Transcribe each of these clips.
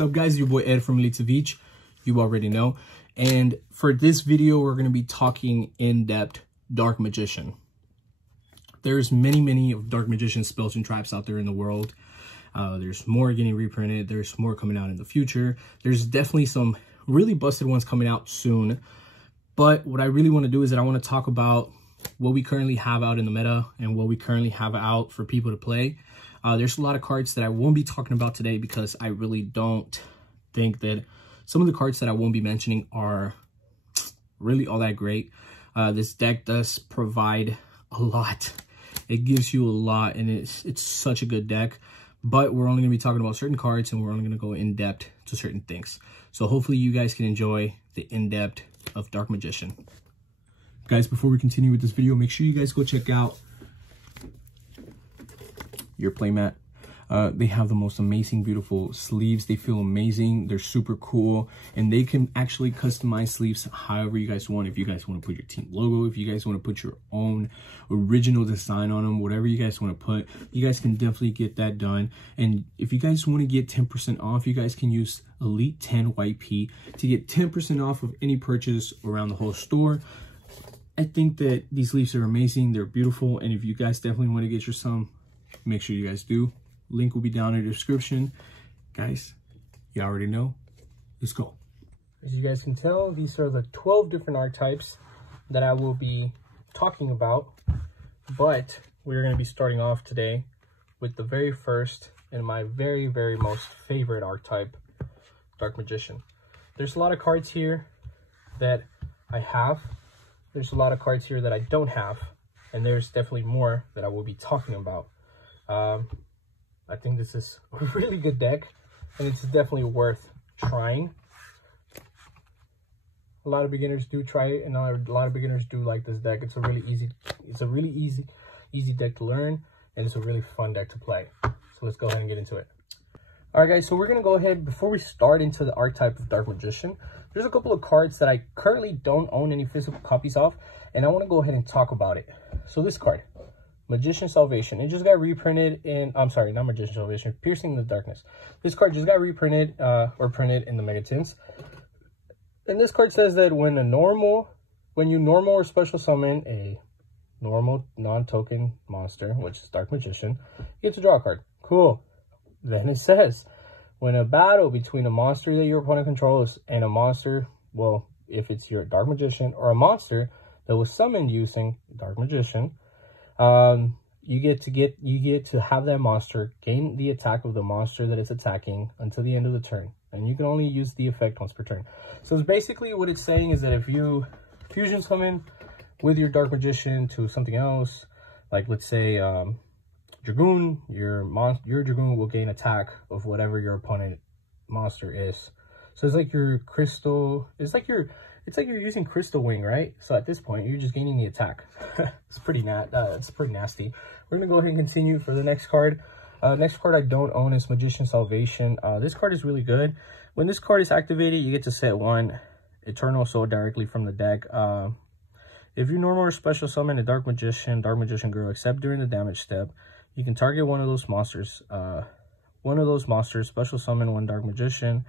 What's up, guys? Your boy Ed from Elite to Beach. You already know. And for this video, we're going to be talking in-depth Dark Magician. There's many of Dark Magician spells and traps out there in the world. There's more getting reprinted. There's more coming out in the future. There's definitely some really busted ones coming out soon. But what I really want to do is that I want to talk about what we currently have out in the meta and what we currently have out for people to play. There's a lot of cards that I won't be talking about today because I really don't think that some of the cards that I won't be mentioning are really all that great. This deck does provide a lot. It gives you a lot, and it's such a good deck. But we're only going to be talking about certain cards, and we're only going to go in depth to certain things. So hopefully you guys can enjoy the in-depth of Dark Magician. Guys, before we continue with this video, make sure you guys go check out your playmat. They have the most amazing, beautiful sleeves. They feel amazing. They're super cool, and they can actually customize sleeves however you guys want. If you guys want to put your team logo, if you guys want to put your own original design on them, whatever you guys want to put, you guys can definitely get that done. And if you guys want to get 10% off, you guys can use Elite 10 YP to get 10% off of any purchase around the whole store. I think that these sleeves are amazing. They're beautiful, and if you guys definitely want to get your some, make sure you guys do. Link will be down in the description. Guys, you already know. Let's go. As you guys can tell, these are the 12 different archetypes that I will be talking about. But we're going to be starting off today with the very first and my very most favorite archetype, Dark Magician. There's a lot of cards here that I have. There's a lot of cards here that I don't have. And there's definitely more that I will be talking about. I think this is a really good deck, and it's definitely worth trying. A lot of beginners do try it, and a lot of beginners do like this deck. It's a really easy deck to learn, and it's a really fun deck to play. So let's go ahead and get into it. All right, guys, so we're going to go ahead, before we start into the archetype of Dark Magician, there's a couple of cards that I currently don't own any physical copies of, and I want to go ahead and talk about it. So this card, Magician Salvation. It just got reprinted in, I'm sorry, not Magician Salvation, Piercing the Darkness. This card just got reprinted or printed in the Mega Tints. And this card says that when you normal or special summon a normal non-token monster, which is Dark Magician, you get to draw a card. Cool. Then it says, when a battle between a monster that your opponent controls and a monster, well, if it's your Dark Magician or a monster that was summoned using Dark Magician, you get to have that monster gain the attack of the monster that it's attacking until the end of the turn, and you can only use the effect once per turn. So it's basically what it's saying is that if you fusion summon with your Dark Magician to something else, like let's say Dragoon, your Dragoon will gain attack of whatever your opponent monster is. So it's like your crystal, it's like you're using Crystal Wing, right? So at this point, you're just gaining the attack. It's pretty nasty. We're gonna go ahead and continue for the next card. Next card I don't own is Magician Salvation. This card is really good. When this card is activated, you get to set one Eternal Soul directly from the deck. If you normal or special summon a Dark Magician Girl, except during the damage step, you can target one of those monsters. Special summon one Dark Magician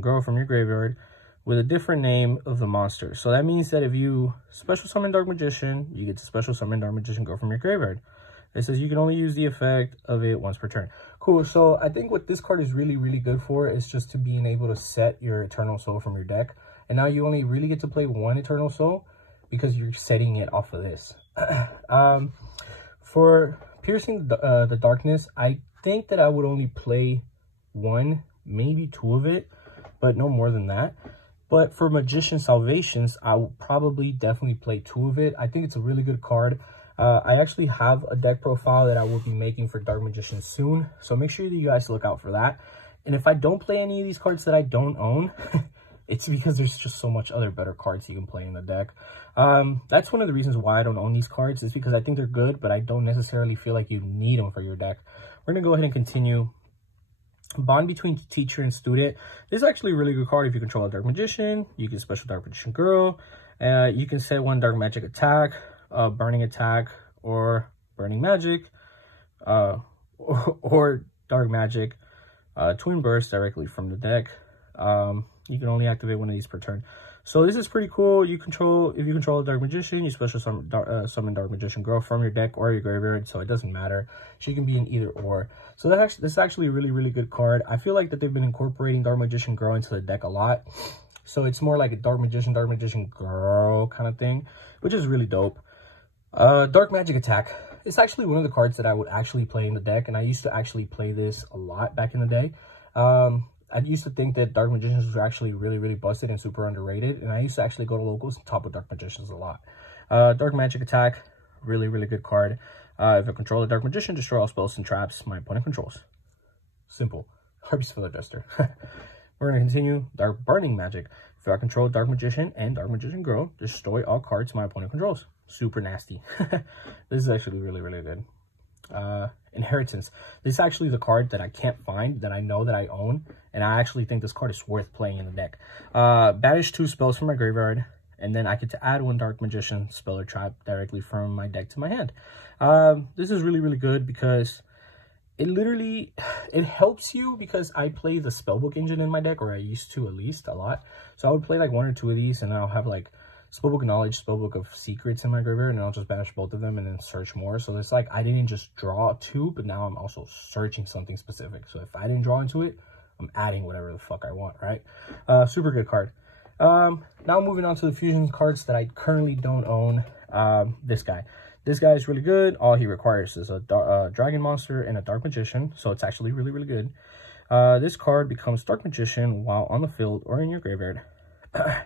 Girl from your graveyard with a different name of the monster. So that means that if you special summon Dark Magician, you get to special summon Dark Magician Girl from your graveyard. It says you can only use the effect of it once per turn. Cool. So I think what this card is really good for is just to being able to set your Eternal Soul from your deck. And now you only really get to play one Eternal Soul because you're setting it off of this. For Piercing the Darkness, I think that I would only play one, maybe two of it, but no more than that. But for Magician Salvations, I will probably definitely play two of it. I think it's a really good card. I actually have a deck profile that I will be making for Dark Magician soon. So make sure that you guys look out for that. And if I don't play any of these cards that I don't own, it's because there's just so much other better cards you can play in the deck. That's one of the reasons why I don't own these cards, is because I think they're good, but I don't necessarily feel like you need them for your deck. We're going to go ahead and continue. Bond between teacher and student. This is actually a really good card if you control a Dark Magician. You can special Dark Magician Girl. You can set one Dark Magic attack, Burning attack, or Burning Magic, or Dark Magic. Twin Burst directly from the deck. You can only activate one of these per turn. So this is pretty cool. If you control a Dark Magician, you special summon Dark Magician Girl from your deck or your graveyard, so it doesn't matter. She can be in either or. So this is actually a really, really good card. I feel like that they've been incorporating Dark Magician Girl into the deck a lot. So it's more like a Dark Magician Girl kind of thing, which is really dope. Dark Magic Attack. It's actually one of the cards that I would actually play in the deck, and I used to actually play this a lot back in the day. I used to think that Dark Magicians were actually really, really busted and super underrated. And I used to actually go to locals and top with Dark Magicians a lot. Dark Magic Attack, really, really good card. If I control a Dark Magician, destroy all spells and traps my opponent controls. Simple. Harpy's Feather Duster. We're going to continue. Dark Burning Magic. If I control Dark Magician and Dark Magician Girl, destroy all cards my opponent controls. Super nasty. This is actually really, really good. Inheritance. This is actually the card that I can't find, that I know that I own, and I actually think this card is worth playing in the deck. Banish 2 spells from my graveyard, and then I get to add 1 Dark Magician spell or trap directly from my deck to my hand. This is really, really good because it helps you, because I play the Spellbook engine in my deck, or I used to at least a lot. So I would play like 1 or 2 of these, and then I'll have like Spellbook Knowledge, Spellbook of Secrets in my graveyard, and I'll just banish both of them and then search more. So it's like I didn't just draw 2, but now I'm also searching something specific. So if I didn't draw into it, I'm adding whatever the fuck I want, right? Super good card. Now moving on to the fusion cards that I currently don't own. This guy is really good. All he requires is a Dragon Monster and a Dark Magician, so it's actually really, really good. This card becomes Dark Magician while on the field or in your graveyard.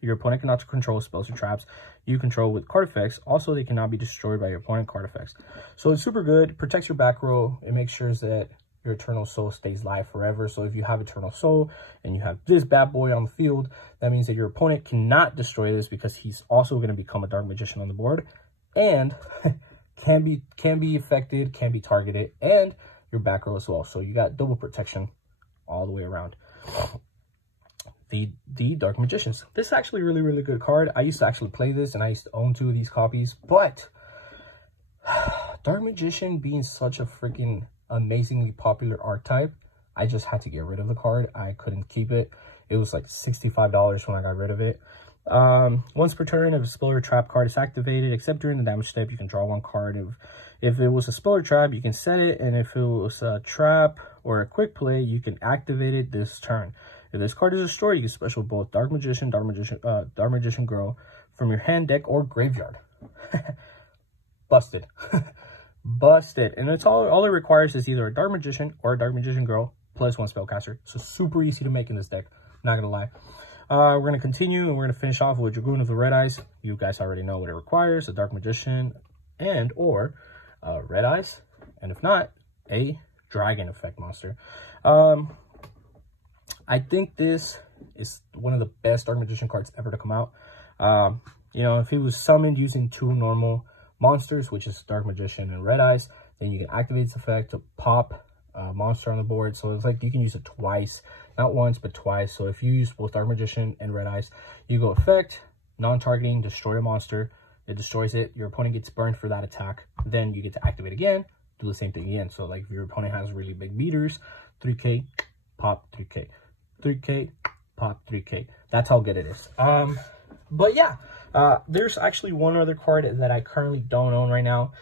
Your opponent cannot control spells or traps you control with card effects. Also, they cannot be destroyed by your opponent card effects. So it's super good. It protects your back row. It makes sure that your Eternal Soul stays live forever. So if you have Eternal Soul and you have this bad boy on the field, that means that your opponent cannot destroy this, because he's also going to become a Dark Magician on the board, and can be affected, can be targeted, and your back row as well. So you got double protection all the way around. The Dark Magicians. This is actually a really, really good card. I used to actually play this, and I used to own 2 of these copies, but Dark Magician being such a freaking amazingly popular archetype, I just had to get rid of the card. I couldn't keep it. It was like $65 when I got rid of it. Once per turn, if a spell or trap card is activated, except during the damage step, you can draw 1 card. If it was a spell or trap, you can set it, and if it was a trap or a quick play, you can activate it this turn. If this card is destroyed, you can special both Dark Magician Girl from your hand, deck, or graveyard. Busted. Busted. And it's all it requires is either a Dark Magician or a Dark Magician Girl plus 1 spellcaster. So super easy to make in this deck, not gonna lie. We're gonna continue, and we're gonna finish off with Dragoon of the Red Eyes. You guys already know what it requires: a Dark Magician and or Red Eyes, and if not, a Dragon effect monster. I think this is one of the best Dark Magician cards ever to come out. You know, if he was summoned using 2 normal monsters, which is Dark Magician and Red Eyes, then you can activate this effect to pop a monster on the board. So it's like you can use it twice, not once, but twice. So if you use both Dark Magician and Red Eyes, you go effect, non-targeting, destroy a monster. It destroys it. Your opponent gets burned for that attack. Then you get to activate again, do the same thing again. So like if your opponent has really big beaters, 3K, pop, 3K. 3K, pop, 3K. That's how good it is. But yeah, there's actually one other card that I currently don't own right now.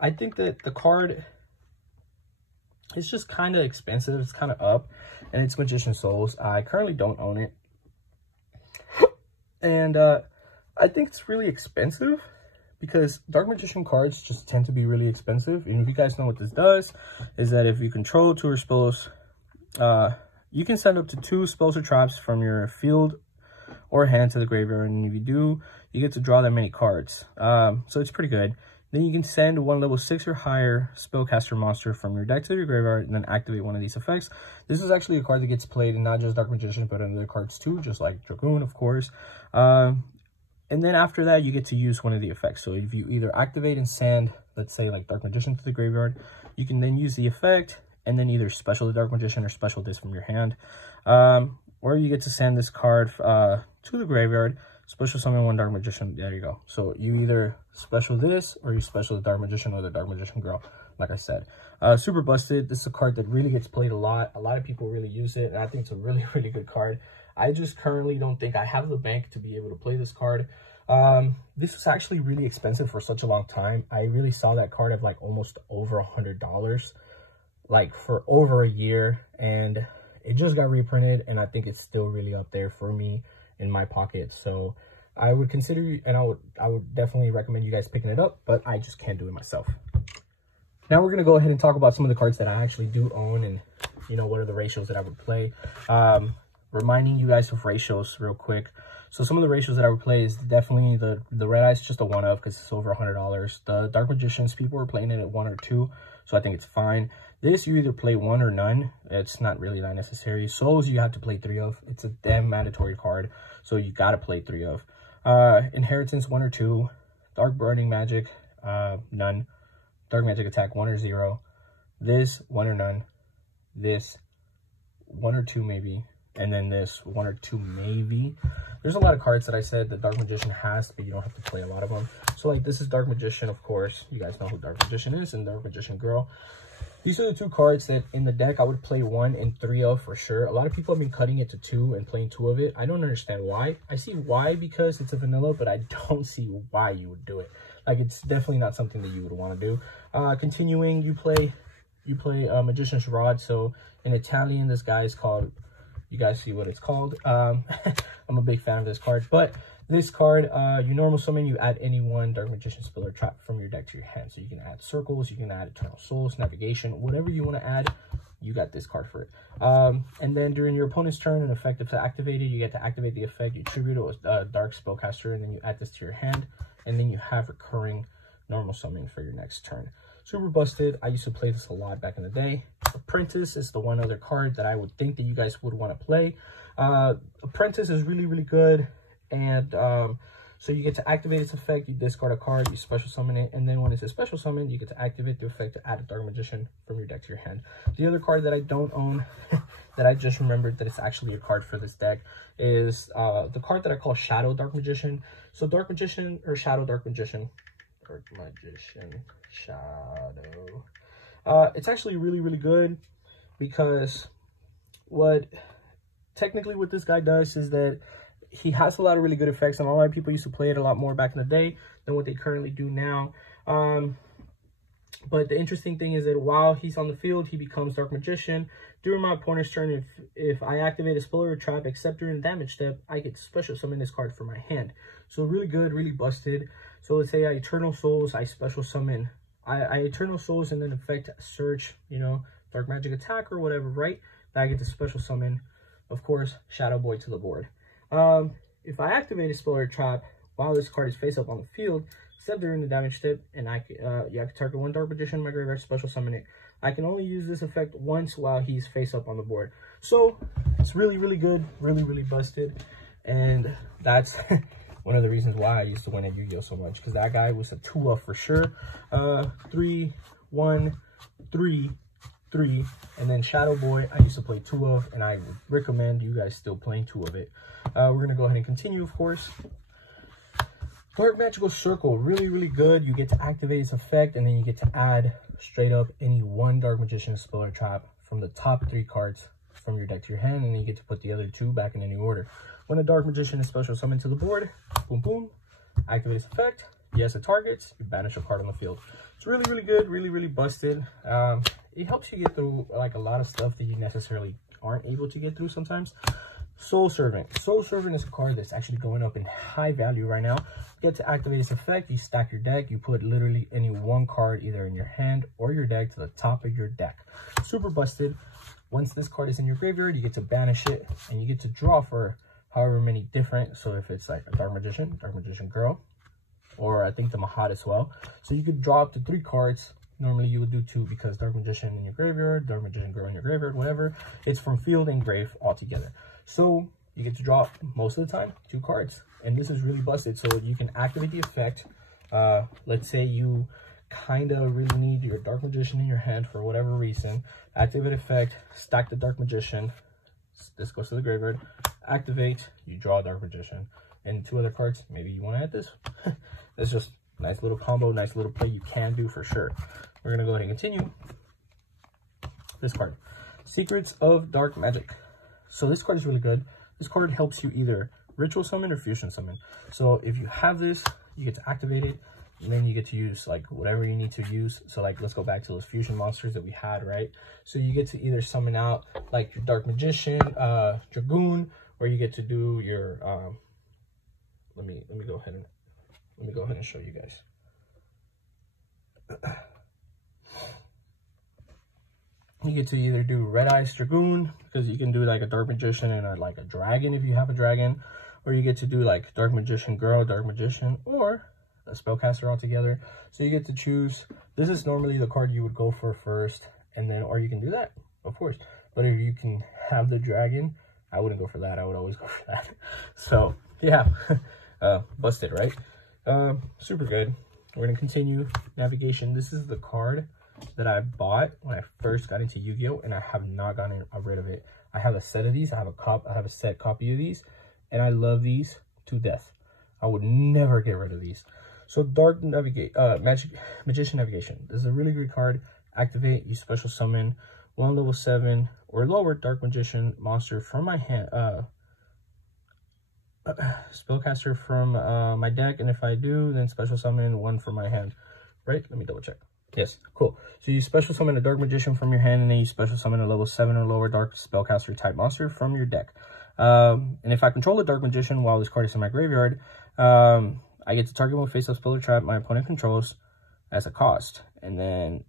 I think that the card is just kind of expensive. It's kind of up, and it's Magician Souls. I currently don't own it. And I think it's really expensive, because Dark Magician cards just tend to be really expensive. And if you guys know what this does, is that if you control 2 or spells, you can send up to 2 spells or traps from your field or hand to the graveyard. And if you do, you get to draw that many cards. So it's pretty good. Then you can send 1 level 6 or higher spellcaster monster from your deck to your graveyard, and then activate 1 of these effects. This is actually a card that gets played in not just Dark Magician, but in other cards too, just like Dragoon, of course. And then after that, you get to use 1 of the effects. So if you either activate and send, let's say like Dark Magician to the graveyard, you can then use the effect and then either special the Dark Magician or special this from your hand. Or you get to send this card to the graveyard, special summon 1 Dark Magician. There you go. So you either special this or you special the Dark Magician or the Dark Magician Girl. like I said. Super busted. This is a card that really gets played a lot. A lot of people really use it, and I think it's a really, really good card. I just currently don't think I have the bank to be able to play this card. This was actually really expensive for such a long time. I really saw that card at like almost over $100, like for over a year, and it just got reprinted, and I think it's still really up there for me in my pocket. So I would consider, and I would definitely recommend you guys picking it up, but I just can't do it myself. Now we're gonna go ahead and talk about some of the cards that I actually do own, and you know, what are the ratios that I would play. Reminding you guys of ratios real quick. So some of the ratios that I would play is definitely the Red Eye's just a 1 of because it's over $100. The Dark Magicians, people were playing it at 1 or 2, so I think it's fine. This, you either play 1 or none. It's not really that necessary. Souls, you have to play 3 of. It's a damn mandatory card, so you gotta play 3 of. Inheritance, 1 or 2. Dark Burning Magic, none. Dark Magic Attack, 1 or 0. This, 1 or none. This, 1 or 2 maybe. And then this, 1 or 2 maybe. There's a lot of cards that I said the Dark Magician has, but you don't have to play a lot of them. So like this is Dark Magician, of course. You guys know who Dark Magician is, and Dark Magician Girl. These are the 2 cards that in the deck I would play 1 and 3 of for sure. A lot of people have been cutting it to 2 and playing 2 of it. I don't understand why. I see why because it's a vanilla, but I don't see why you would do it. Like, it's definitely not something that you would want to do. Continuing, you play Magician's Rod. So in Italian, this guy is called, you guys see what it's called. I'm a big fan of this card, but this card, you normal summon, you add any 1 Dark Magician spell or trap from your deck to your hand. So you can add circles, you can add Eternal Souls, Navigation, whatever you want to add, you got this card for it. And then during your opponent's turn, an effect is activated, you get to activate the effect, you tribute a Dark Spellcaster, and then you add this to your hand, and then you have recurring normal summoning for your next turn. Super busted. I used to play this a lot back in the day. Apprentice is the one other card that I would think that you guys would want to play. Apprentice is really, really good. And so you get to activate its effect, you discard a card, you special summon it, and then when it's a special summon, you get to activate the effect to add a Dark Magician from your deck to your hand. The other card that I don't own, that I just remembered that it's actually a card for this deck, is the card that I call Shadow Dark Magician. So Dark Magician, or Shadow Dark Magician, Dark Magician, Shadow. It's actually really, really good because technically what this guy does is that he has a lot of really good effects, and a lot of people used to play it a lot more back in the day than what they currently do now. But the interesting thing is that while he's on the field, he becomes Dark Magician. During my opponent's turn, if I activate a spell or a trap, except during the damage step, I get to special summon this card from my hand. So really good, really busted. So let's say I Eternal Souls, I special summon. I Eternal Souls and then effect search, you know, Dark Magic Attack or whatever, right? I get to special summon, of course, Shadow Boy to the board. If I activate a spell or trap while this card is face up on the field, except during the damage step, and you have to target 1 Dark Magician in my graveyard, special summon it. I can only use this effect once while he's face up on the board. So it's really, really good, really, really busted, and that's one of the reasons why I used to win at Yu-Gi-Oh so much, because that guy was a 2-of for sure. 3, 1, 3, 3, and then Shadow Boy I used to play 2 of, and I would recommend you guys still playing 2 of it. We're gonna go ahead and continue, of course. Dark Magical Circle, really, really good. You get to activate its effect, and then you get to add straight up any 1 Dark Magician spell or trap from the top 3 cards from your deck to your hand, and then you get to put the other 2 back in any order. When a Dark Magician is special summoned to the board, boom, boom, activate its effect. Yes, it targets, you banish a card on the field. It's really, really good, really, really busted. It helps you get through like a lot of stuff that you necessarily aren't able to get through sometimes. Soul Servant. Soul Servant is a card that's actually going up in high value right now. You get to activate its effect, you stack your deck, you put literally any 1 card either in your hand or your deck to the top of your deck. Super busted. Once this card is in your graveyard, you get to banish it, and you get to draw for however many different. So if it's like a Dark Magician Girl, or I think the Mahad as well. So you could draw up to 3 cards. Normally you would do 2 because Dark Magician in your graveyard, Dark Magician Girl in your graveyard, whatever. It's from field and grave all together. So you get to draw most of the time 2 cards. And this is really busted. So you can activate the effect. Let's say you kind of really need your Dark Magician in your hand for whatever reason. Activate effect, stack the Dark Magician. This goes to the graveyard. Activate, you draw a Dark Magician. And 2 other cards, maybe you want to add this. That's just Nice little combo, nice little play you can do for sure. We're gonna go ahead and continue. This card, Secrets of Dark Magic. So this card is really good. This card helps you either ritual summon or fusion summon. So if you have this, you get to activate it, and then you get to use like whatever you need to use. So like, let's go back to those fusion monsters that we had, right? So you get to either summon out like your Dark Magician, Dragoon, or you get to do your let me go ahead and show you guys. You get to either do Red Eyes Dragoon, because you can do like a Dark Magician and like a dragon if you have a dragon, or you get to do like Dark Magician Girl, Dark Magician, or a Spellcaster altogether. So you get to choose. This is normally the card you would go for first, and then, or you can do that, of course. But if you can have the dragon, I wouldn't go for that. I would always go for that. So yeah, busted, right? Super good. We're gonna continue navigation. This is the card that I bought when I first got into Yu-Gi-Oh, and I have not gotten rid of it. I have a set of these. I have a set copy of these, and I love these to death. I would never get rid of these. So Magician Navigation. This is a really good card. Activate, you special summon one level 7 or lower Dark Magician monster from my hand, spellcaster from my deck, and if I do, then special summon one from my hand. Right? Let me double check. Yes, cool. So you special summon a Dark Magician from your hand, and then you special summon a level 7 or lower Dark Spellcaster type monster from your deck. And if I control a Dark Magician while this card is in my graveyard, I get to target one face-up spell or trap my opponent controls as a cost, and then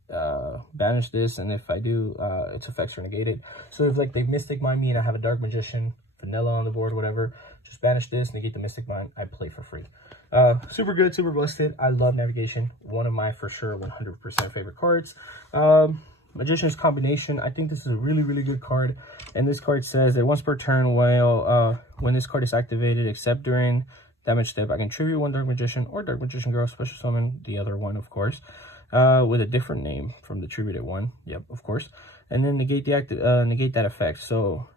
banish this, and if I do, its effects are negated. So if like they Mystic Mind me and I have a Dark Magician, vanilla on the board, whatever, just banish this, negate the Mystic Mind, I play for free. Super good, super busted. I love navigation. One of my, for sure, 100% favorite cards. Magician's Combination. I think this is a really, really good card. And this card says that once per turn, while when this card is activated, except during damage step, I can tribute one Dark Magician or Dark Magician Girl, special summon the other one, of course, with a different name from the tributed one. Yep, of course. And then negate that effect. So,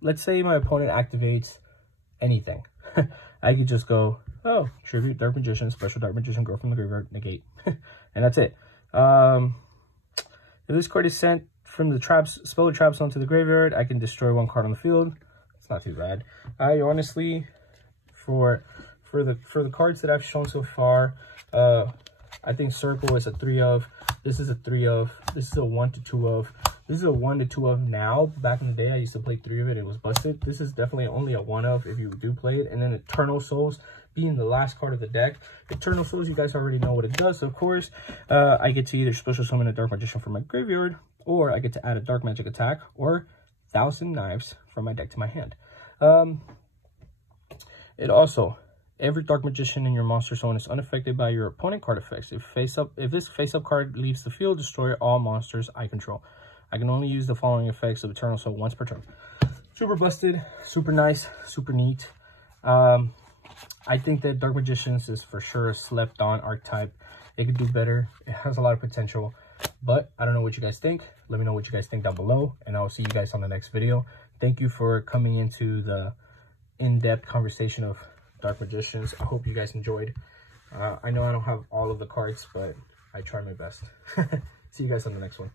let's say my opponent activates anything. I could just go, oh, tribute Dark Magician, special Dark Magician Girl from the graveyard, negate, and that's it. If this card is sent from the spell or traps onto the graveyard, I can destroy one card on the field. It's not too bad. I honestly, for the cards that I've shown so far, I think Circle is a 3 of. This is a 3 of. This is a 1 to 2 of. This is a 1 to 2 of now. Back in the day, I used to play 3 of it. It was busted. This is definitely only a 1 of if you do play it. And then Eternal Souls being the last card of the deck. Eternal Souls, you guys already know what it does, of course. I get to either special summon a Dark Magician from my graveyard, or I get to add a Dark Magic attack, or 1,000 Knives from my deck to my hand. It also, every Dark Magician in your monster zone is unaffected by your opponent card effects. If this face-up card leaves the field, destroy all monsters I control. I can only use the following effects of Eternal Soul once per turn. Super busted, super nice, super neat. I think that Dark Magicians is for sure a slept-on archetype. It could do better. It has a lot of potential, but I don't know what you guys think. Let me know what you guys think down below, and I'll see you guys on the next video. Thank you for coming into the in-depth conversation of Dark Magicians. I hope you guys enjoyed. I know I don't have all of the cards, but I try my best. See you guys on the next one.